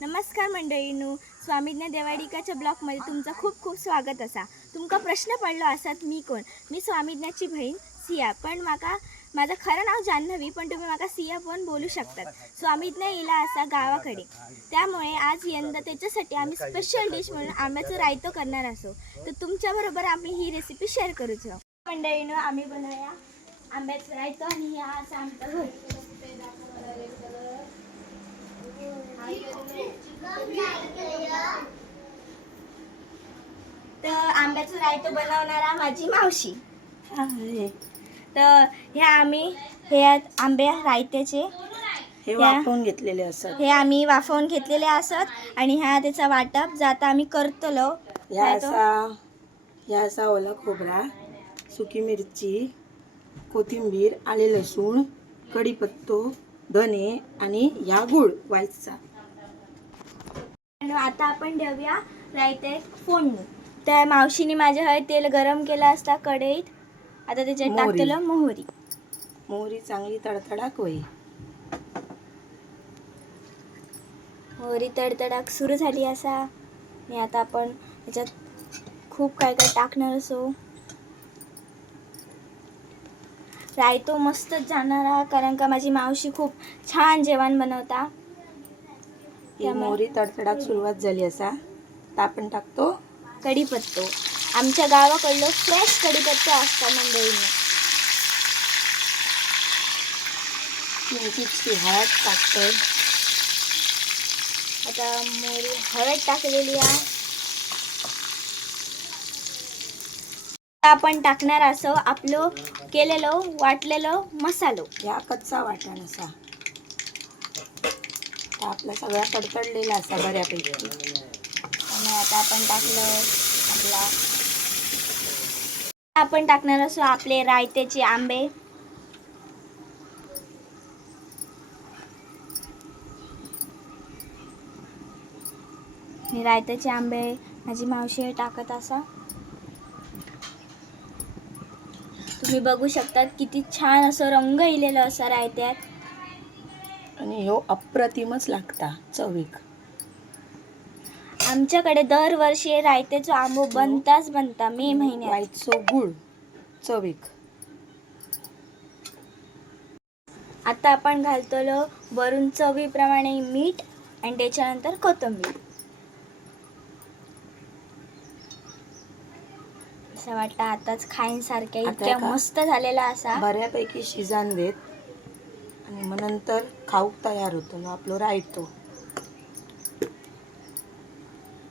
नमस्कार मंडळींनो, स्वामीज्ञा देवाडिकाच्या ब्लॉगमध्ये तुमचं खूप खूप स्वागत असा. तुमका प्रश्न पडलो असत मी कोण. मी स्वामीज्ञाची बहीण सिया, पण माझं खरं नाव जान्हवी, पण तुम्ही माका सिया पण बोलू शकतात. स्वामीज्ञा येला असा गावाकडे, त्यामुळे आज यंदा त्याच्यासाठी आम्ही स्पेशल डिश म्हणून आंब्याचं रायतो करणार असो. तर तुमच्याबरोबर आम्ही ही रेसिपी शेअर करूचो. मंडळींनो, आम्ही बनवूया आंब्याचं रायतो आणि हे असं आमचं घर. तर आंब्याचं रायतो बनवणारा माझी मावशी. तर हे आंबे रायत्याचे हे वाफवून घेतलेले असत. हे आम्ही वाफवून घेतलेले असत आणि ह्या त्याचा वाटप जाता आम्ही करतलो. ह्या असा ओला खोबरा, सुकी मिरची, कोथिंबीर, आले लसूण, कढीपत्तो, धने आणि ह्या गूळ व्हायचा. आता आपण देऊया रायते फोडणी. त्या मावशीने माझ्या तेल गरम केलं असता कढईत. आता त्याच्यात टाकतलं मोहरी चांगली तडतडाक होई. मोहरी तडतडाक सुरू झाली असा आणि आता आपण त्याच्यात खूप काय काय टाकणार असो. रायतो मस्तच जाणार, कारण का माझी मावशी खूप छान जेवण बनवता. मोहरी तडतडाक सुरुवात झाली असा तर आपण टाकतो कढीपत्तो. आमच्या गावाकडलं फ्रेश कढीपत्तो असता मंडळीने. किंचितशी हळद टाकतो. आता मोहरी हळद टाकलेली आहे. आपण टाकणार असो आपलं केलेलो वाटलेलो मसालो. ह्या कच्चा वाटण असा आपला सगळा तडतडलेला असा बऱ्यापैकी. आणि आता आपण टाकणार असो आपले रायत्याचे आंबे. रायत्याचे आंबे माझी मावशी टाकत असा. तुम्ही बघू शकतात किती छान असं रंग इलेलं असा रायत्यात. आणि ह्यो अप्रतिमच लागता चवीक. आमच्याकडे दरवर्षी रायत्याचो आंबो बनता मे महिन्यात. व्हायचो गुळ चवीक. आता आपण घालतलो वरून चवीप्रमाणे मीठ आणि त्याच्यानंतर कोथिंबीर. असं वाटतं आताच खाईनसारख्या इतक्या मस्त झालेला असा. बऱ्यापैकी शिजान देत आणि मग नंतर खाऊक तयार होतो आपलो रायतो.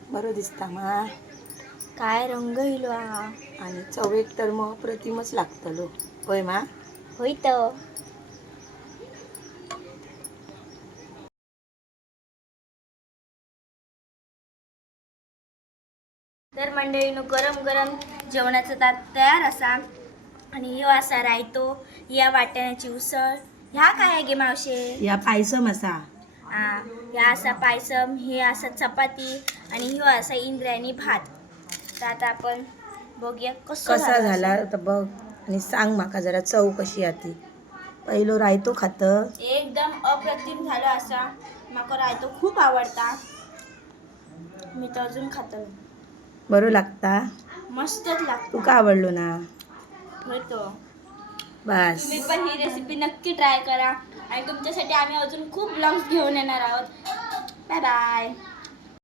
बरं दिसता मा काय रंग इलो हा. आणि चवेक तर मग अप्रतिमच लागतलो होय मा. होईत. तर मंडळीनो, गरम गरम जेवणाचा ताट तयार असा आणि ह्यो असा रायतो, या वाटण्याची उसळ, ह्या काय आहे गे मावशे? या पायसम असा. ह्या असा पायसम, हे असा चपाती आणि ह्यो असा इंद्रायणी भात. तर आता आपण बघूया कसा झाला तर बघ आणि सांग माका जरा चव कशी आती. पहिलो रायतो खात एकदम अप्रतिम झालो असा. माका रायतो खूप आवडता. मी तर अजून खातो. बरं लागता. मस्तच लागतो. तुका आवडलो ना. होतो. बस. तुम्ही पण ही रेसिपी नक्की ट्राय करा आणि तुमच्यासाठी आम्ही अजून खूप ब्लॉग्स घेऊन येणार आहोत. Bye bye.